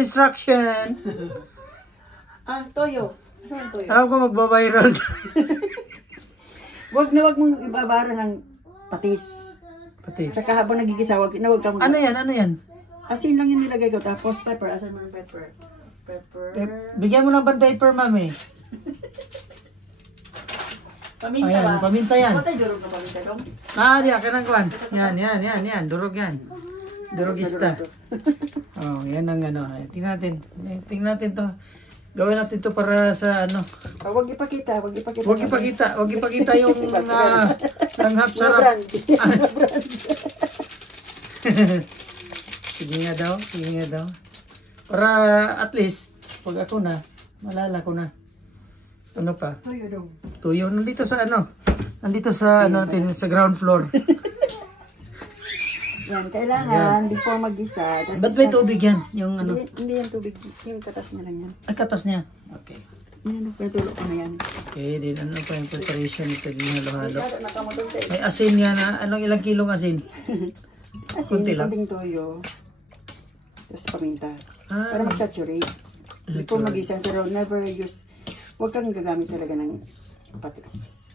Instruction. Toyo. Saan toyo? Alam ko magbabiral. Wag mong ibabara ng patis. Patis. Saka habang nagigisa, wag kang... Ano yan? Ano yan? Asin lang yung nilagay ko. Tapos pepper. Asan mo ng pepper? Bigyan mo ng band paper, mami. Paminta ayan, ba? paminta yan. Patay durog na paminta dong? Diyan, kanang kwan. Yan. Durog yan. Durogista. Oh, yan ang ano. Tingnan natin to. Gawin natin to para sa ano. Wag ipakita. Wag ipakita yung langhap sarap. Sige nga daw. Para at least, pag ako na, malala ko na. Ano pa? Toyo dong. Tuyo. Nandito sa natin, sa ground floor. Yan, kailangan before mag-isa. Ba't may tubig yan? Yung ano? Hindi yan tubig. Yung katas niya lang yan. Ay, katas niya. Okay. Yan, nagpatulo ko na yan. Okay, din ano pa yung preparation ito? Halo-halo. May asin yan na. Ilang kilong asin? Asin, kunti lang. konting toyo. Tapos paminta. Para mag-saturate. Before mag-isa, pero never use. Huwag kang gagamit talaga ng patis.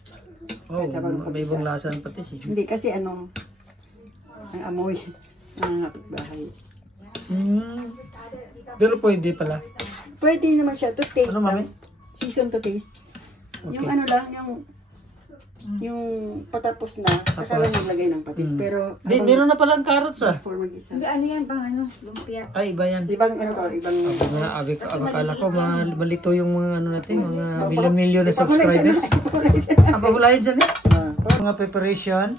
Oh, may ibang lasa ng patis eh. Hindi, kasi ang amoy ng kapitbahay. Pero pwede pala. Pwede naman siya to taste. Ano, mami? Season to taste. Okay. Yung ano lang, yung patapos na, saka lang maglagay ng patis. Pero, meron na palang carrots ah. before mag-isa. Ano yan, lumpia. Ay, iba yan. Ibang ano to, ibang... Akala ko malito yung mga ano natin, mga milyon-milyon na subscribers. Pabulayan dyan eh. Mga preparation.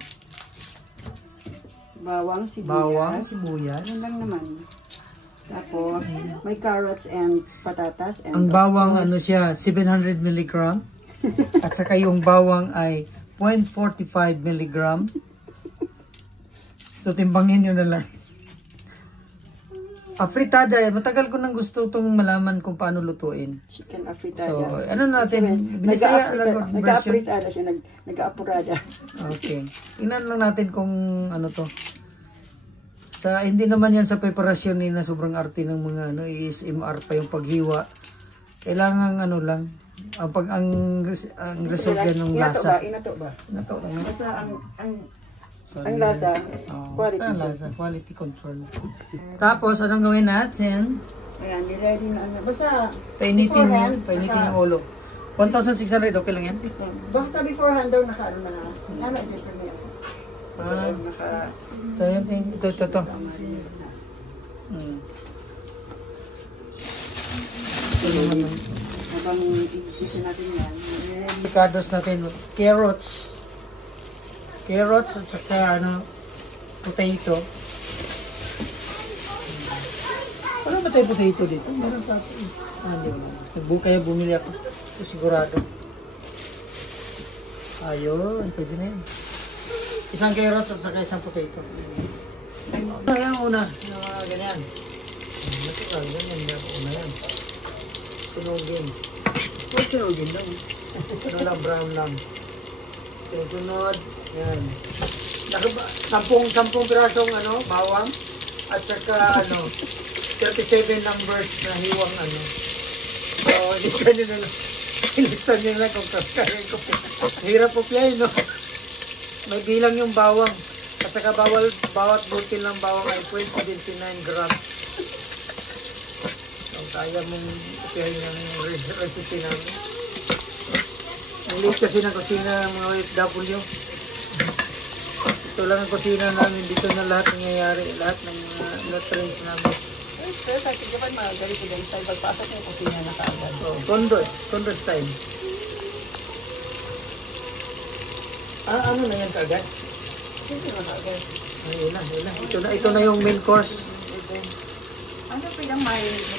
Bawang, sibuyas. Yan lang naman. Tapos, may carrots and patatas. And ang bawang ano siya, 700 mg. At saka yung bawang ay 0.45 mg. So, timbangin nyo na lang. Afritada, matagal ko nang gusto itong malaman kung paano lutuin. Chicken afritada. So, ano natin? Binisaya lang version. Nag-afritada siya, nag-apurada. Okay. Tingnan lang natin kung ano to. Hindi naman yan sa preparasyon ni na sobrang arte ng mga ano, ASMR pa yung paghiwa. Kailangan ano lang, ang result yan ng lasa. Inato ba? Inato lang. Basta ang lasa, quality control. Tapos, anong gawin natin? Ayan, ready na ano. Basta, painitin yung ulo. 1,600, okay lang yan? Basta beforehand daw naka-ano na. Ano, different yan. Ito. Habang i-isa natin yan. Picados natin. Carrots at saka potato. Ano ba tayo potato dito? Meron sa atin. Kaya bumili ako. Sigurado. Ayun, pwede na yun. Isang carrots at saka isang potato. Ayan una. Ganyan. Ganyan. Una yan. Tunugin. Huwag tunugin lang. Ano lang, brown lang. Sunod. Yan. 10 pirasong bawang. At saka 37 numbers na hiwang So, ilista nyo na lang. Ilista nyo na lang kung kakain ko. Hirap po play, no? May bilang yung bawang. At saka bawat butil ng bawang ay 0.79 grams. So, kaya mong ipihin yung recipe namin. Ang late kasi ng kusina ng mga OFW. Ito lang ang kusina namin. Dito na lahat nangyayari. Lahat ng nutrients namin. Pero sa ating Japan, magaling ko dahil tayo pagpasok ng kusina na kaagad. Condo style. Ano na yan kaagad? Hindi na kaagad. Ito na yung main course. Ano pa yung mahilig mo?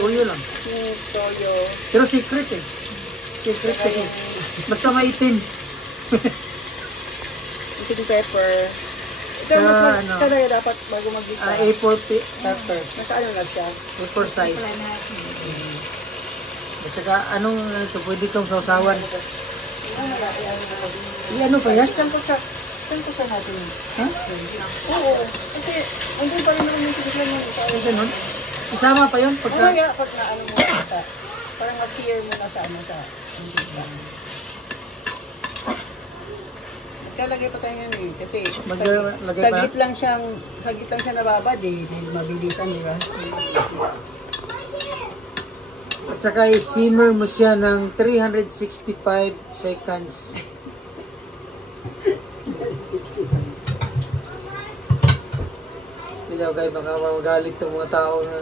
Toyo lang. Toyo. Pero secret eh. Secret kasi. Basta maitim. Itim pepper. Ito talaga dapat bago mag-gisa. A4 pepper. Nakaano na siya? A4 size. At saka ito pwede itong sausawan. Ano pa yan? Saan po siya natin? Ha? Oo. Kasi andun pa rin naman yung titiglan mo. Ganun? Isama pa yun Ano pagka... nga, pag na ano mo sa, parang mag-clear mo na sa ano sa, hindi ba? Magkalagay pa tayo yan eh, kasi Maglagay pa? saglit lang siyang nababad eh, mabilisan, di ba? At saka i-simmer mo siya ng 365 seconds. Hindi daw kayo baka magalit ng mga tao na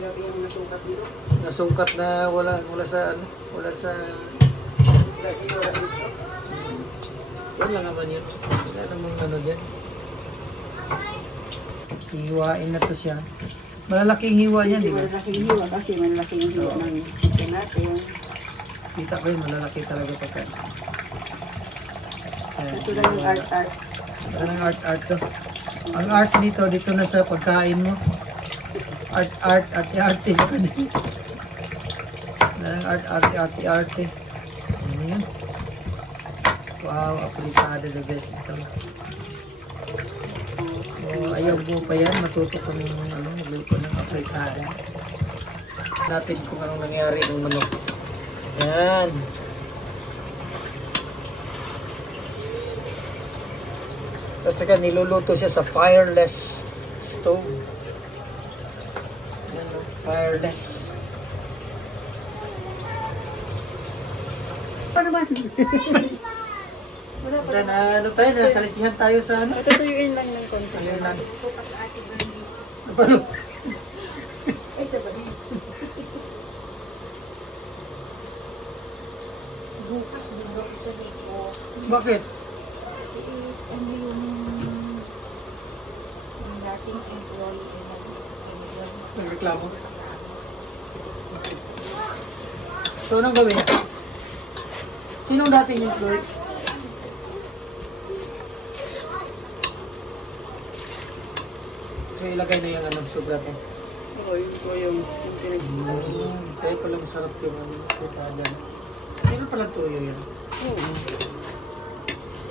Grabe yung nasukat dito. nasungkat na wala sa wala naman yun. Wala namang ano dyan. Hiwain na to siya. Malalaking hiwa yan, di ba? Malaking hiwa kasi malaking hiwa ng chicken natin. Kita ko yun, malalaki talaga pagka. Ito lang yung art. Ang art to. Ang art nito, dito na sa pagkain mo. Art ka din. Ang art. Ano yun? Wow, aplikado the best ito. So, ayaw mo pa yan, matuto kung magluto ng aplikado. Natin kung anong nangyari ng manok. Yan. At saka niluluto siya sa fireless stove. Yan, no? Fireless. Ano naman? Wala pa. Wala na, ano tayo, nasalisihan tayo sa ano. Ito tuyuin lang ng konti. Ayun lang. Paano? Ay, sabay. Bukas din ako sa dito. Bakit? Ano yung dating employee na Nagreklamo? So, anong gawin niya? Sinong dating employee? So, ilagay na yung anong soup natin. Oo, yun po yung pinag-iwan. Kaya pala masarap yung fritada. Sino pala tuyo yun?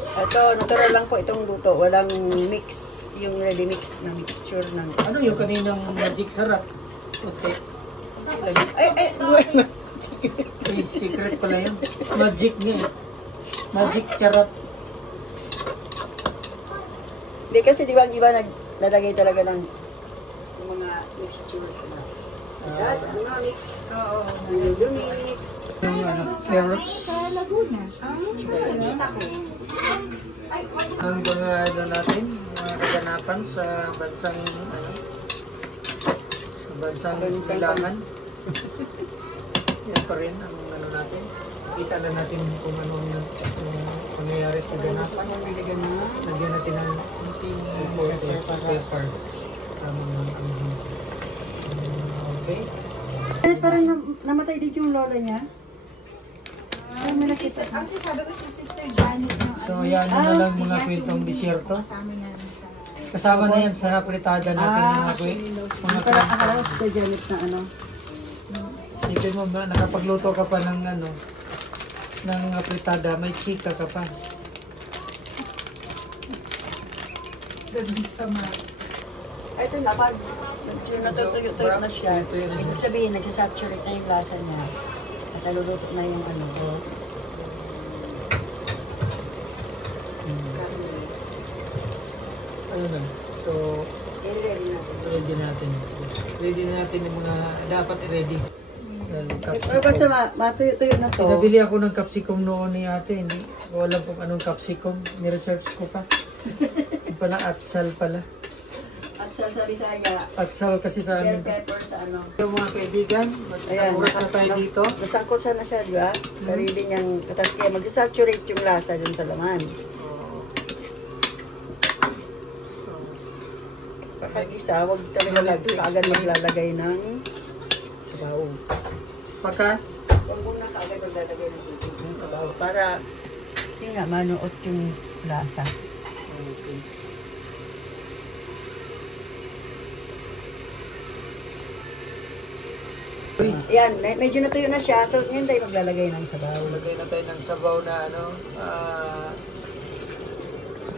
Ito, natural lang po itong luto. Walang mix, yung ready mix na mixture ng... Ano yung kaninang magic sarap? Okay. Ay, Ay, secret pala yun. Magic niya eh. Magic charap. Hindi kasi di ba ang iba naglalagay talaga ng mga mixtures na. Yan, ano mix? Oo. Yung mix. Yung carrots. Sa Laguna. Sinita ko. Ang mga ano natin, mga kaganapan sa bansang Silangan. Yan pa rin ang ano natin. Kita na natin kung ano yung pangyayari sa kaganapan. Lagyan natin ng kunting pepper. Okay. Parang namatay din yung lola niya. Ang sasabi ko si Sister Janet ng So yan na lang mga kwentong disyerto. kasama namin sa... Kasama na yan sa fritada natin mga kwento. Mga Akala ko sa Janet na ano. Sipin mo ba, nakapagluto ka pa ng ano, ng fritada, may chika ka pa. Ay, ito na, pag natutuyo na siya, ibig sabihin, nagsasaturate na yung lasa niya. At naluluto na yung ano. Ano na, so I-ready natin. ready natin yung mga dapat i-ready. Pero basta matuyo-tuyo na to. Pinabili ako ng capsicum noon ni ate, hindi ko alam kung anong capsicum, ni-research ko pa. Yung pala, atsal pala. At sa Bisaya, Atsal kasi sa bell amin. pepper sa ano. Yung mga kaibigan, magsasangurasan tayo dito. Nasangkot na siya, di ba? Sarili niyang, tapos kaya mag-saturate yung lasa dun sa laman. Kapag isa, huwag talaga kaagad maglalagay ng sabaw. Pagka? Huwag muna kaagad maglalagay ng tubig ng sabaw para yun nga, manuot yung lasa. Okay. Yan, medyo natuyo na siya, so ngayon tayo maglalagay ng sabaw. Lagay na tayo ng sabaw na ano,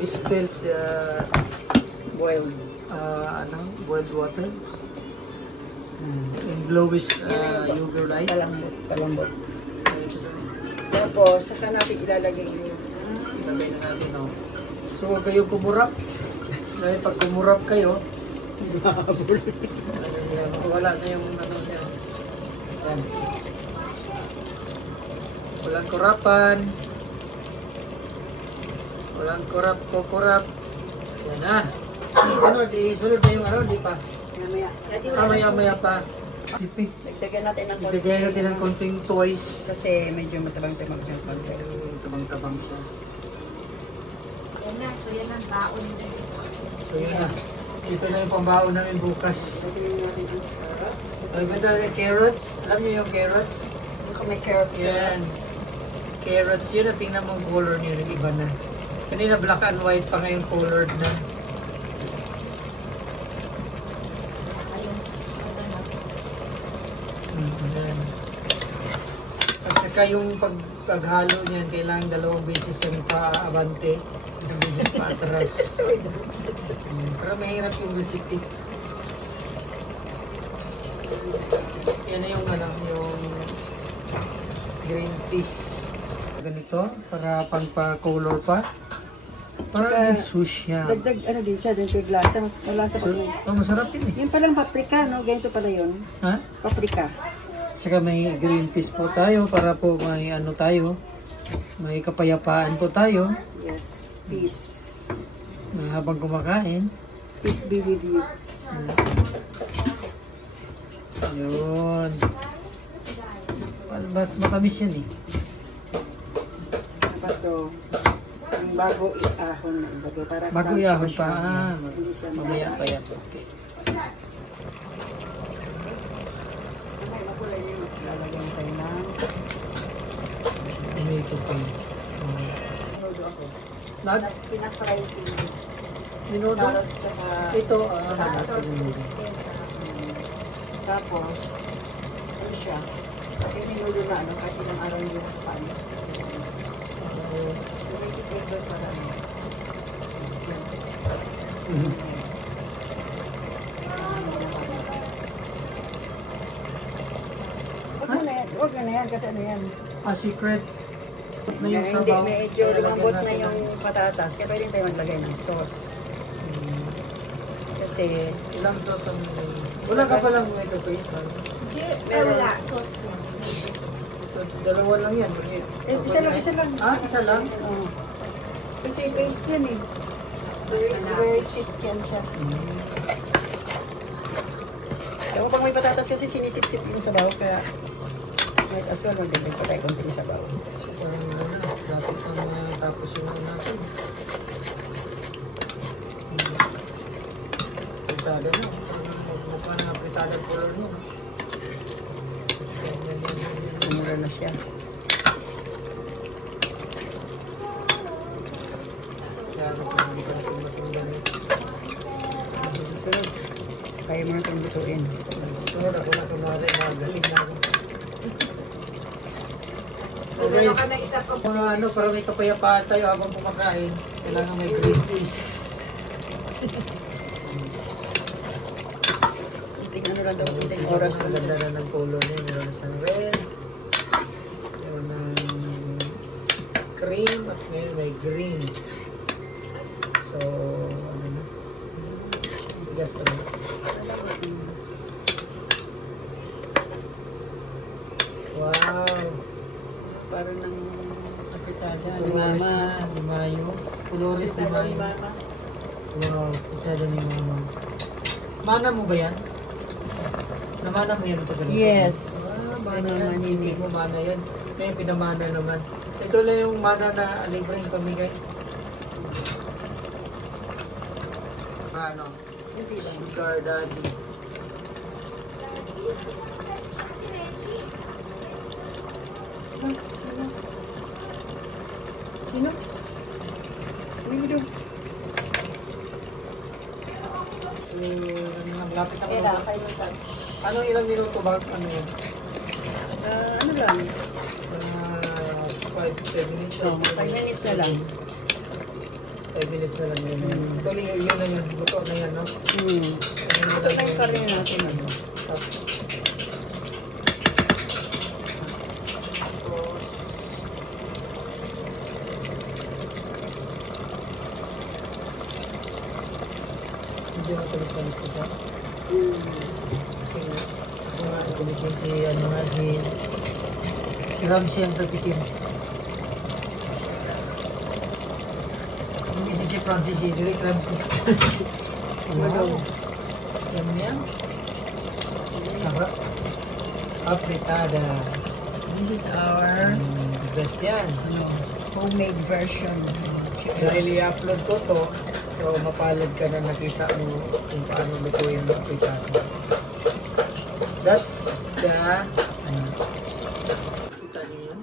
distilled boiled water. Yung glowis yogurt light. Kalambot. Kalambot. Tapos, saka natin ilalagay yung Ilagay na natin, no? So, huwag kayong kumurap. Dahil pag kumurap kayo, wala na yung ano niya. Yan. Walang kurapan. Walang kurap. Yan na. Isunod na yung ano, di pa. Maya pa. Sipi. Dagdagan natin ng konti. Ibigay natin ng konting toys. Kasi medyo matabang-tabang yung konti. Tabang-tabang siya. Yan na, so yan ang baon nila. So yun na. Ito na yung pambaon namin bukas. Dagdagan natin ang carrots. Ay, ba yung carrots? Alam niyo yung carrots? Kung may carrot Yan. Carrots yun. At tingnan mo ang color niyo. Nag-iba na. Kanina black and white pa ngayon colored na. Yan. At saka yung paghalo niyan, kailangan dalawang beses yung paabante, isang beses pa atras. Pero mahirap yung recipe. Yan na yung ano, yung green peas. Ganito, para pang-color pa. Para sushi siya. Dagdag ano din siya, dagdag lasa. Mas malasa pa yun. Masarap yun eh. Yung palang paprika, no? Ganito pala yun. Ha? Paprika. Tsaka may green peas po tayo para po may ano tayo. May kapayapaan po tayo. Yes. Peace. Habang kumakain. Peace be with you. Yun. Matamis yan eh. Ano ba to? Yung bago iahon na ilagay. Para Bago crunchy ihahon siya. pa. Hindi siya Mamaya pa yan. Okay. Lalagyan tayo ng Tomato paste. nudo ako. Not? Pinafry ko. Minuto? Carrots tsaka Ito, carrots. Tapos, ano siya? Yung minudo na ano, kahit ilang araw yung panis. Yung flavor para ano. Huwag na yan kasi ano yan. Secret. Na yung Hindi, sabaw. medyo Kaya lumambot lagyan na natin yung patatas. Kaya pwede tayo maglagay ng sauce. Kasi, Ilang sauce ang... Wala ka palang tomato paste. Hindi, Meron. wala. Sauce lang. So, dalawa lang yan. isa lang. Isa lang? Oo. Kasi paste yan eh. Very thick yan siya. Kaya pag may patatas kasi sinisip-sip yung sabaw. Kaya, might as well, magdagdag pa tayo konting sabaw. So, parang dapat ang tapos yung ano natin. Pritada na. Mukha na pritada color niya. Umura na siya. Sarap na hindi ka natin mas magdami. Susunod, kaya mo na itong lutuin. Sunod ako na kumari. Magaling na ako. So Meron guys, ka na isa pa. mga ano, para may kapayapaan tayo habang kumakain, kailangan may green peas. Tingnan mo lang daw kunting oras Ang lang. ganda na ng color niya. Meron na siyang red. Meron ng cream at ngayon may green. So, ano na? Bigas pa na. Wow! Para ng apitada. Colores na. Ni Mayo. Colores ni Mayo. Mama. Wow, apitada ni Mama. Mana mo ba yan? Namana mo yan ito ganito? Yes. Mana Ano yan. naman yun Hindi eh. mo mana yan. Kaya pinamana naman. Ito lang yung mana na libreng pamigay. Ano? Hindi ba? Sugar daddy. Sino? Sino? So, ano, lapit na Kaya ako. kayo ng touch. Ano ilang minuto ba? Ano yan? Ano lang? 5 minutes. So, 5 minutes na lang. 5 minutes na lang yun. Actually, yun na yun. Buto na yan, no? Ito na yung karne natin. Ano? Tapos, Pilipin si, ano nga, si Ramsey ang tapitin. Hindi si Francis, si Derek Ramsey. Wow. Yan. Sarap. Apritada. This is our Best yan. homemade version. Dahil i-upload ko to, so mapalad ka na nakita mo kung paano lutuin ang apritada. That's the... Kita niyo yan?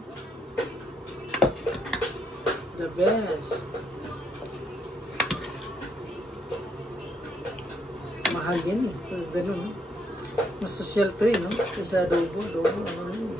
The best. Mahal yan eh. Pero ganun, no? Mas social to eh, no? Kaysa adobo, ano yun.